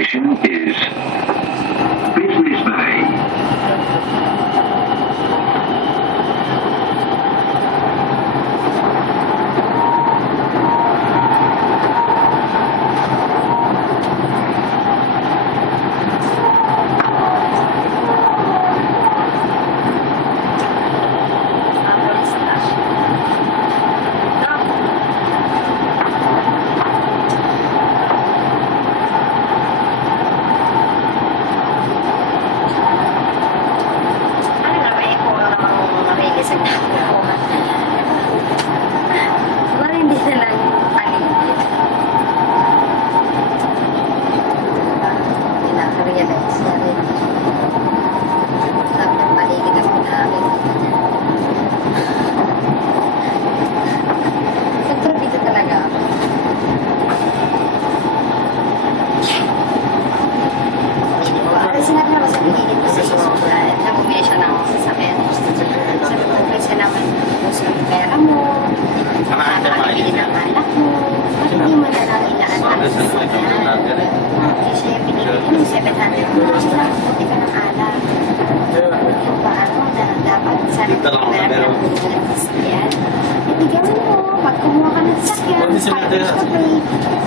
destination is Business Bay.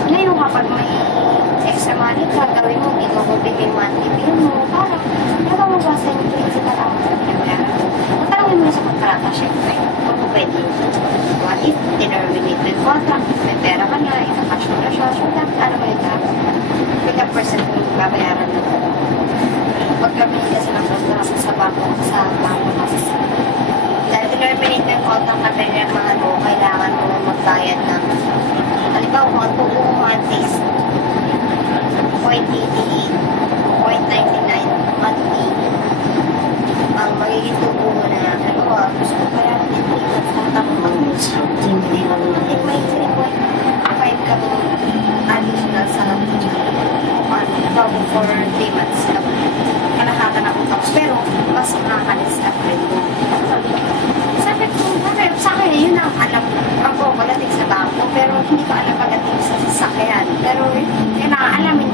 Ngayon kapag may extra money ka, gawin mo, hindi mo bibigay monthly bill mo, parang nagawagasan yung principal ang pagkakara. Matalangin mo na sa kontrata, syempre, kung pwede. What if, terminate mo yung contract, may pera ka na, ika-cash mo na siya, so dapat, ano mo yun dapat? 50% yung babayaran mo. Pag terminate kasi ng contract sa banko kasi dahil terminate mo yung contract na pwede mga kailangan mo magbayad ng halimbawa, kung buong monthlies, 0.88, 0.99 monthly, ang magiging tubo mo na, halimbawa, gusto ko kaya ng 3 months, tapos mag-months, may 3.5 ka mo additional sa bago for 3 months. Kalahatan ako tapos, pero mas makakalis ka pwede mo. Sabi ko, sa akin, yun ang alam ako pagdating sa bangko, pero hindi ko alam pagdating sa sasakyan. Pero kailangan alamin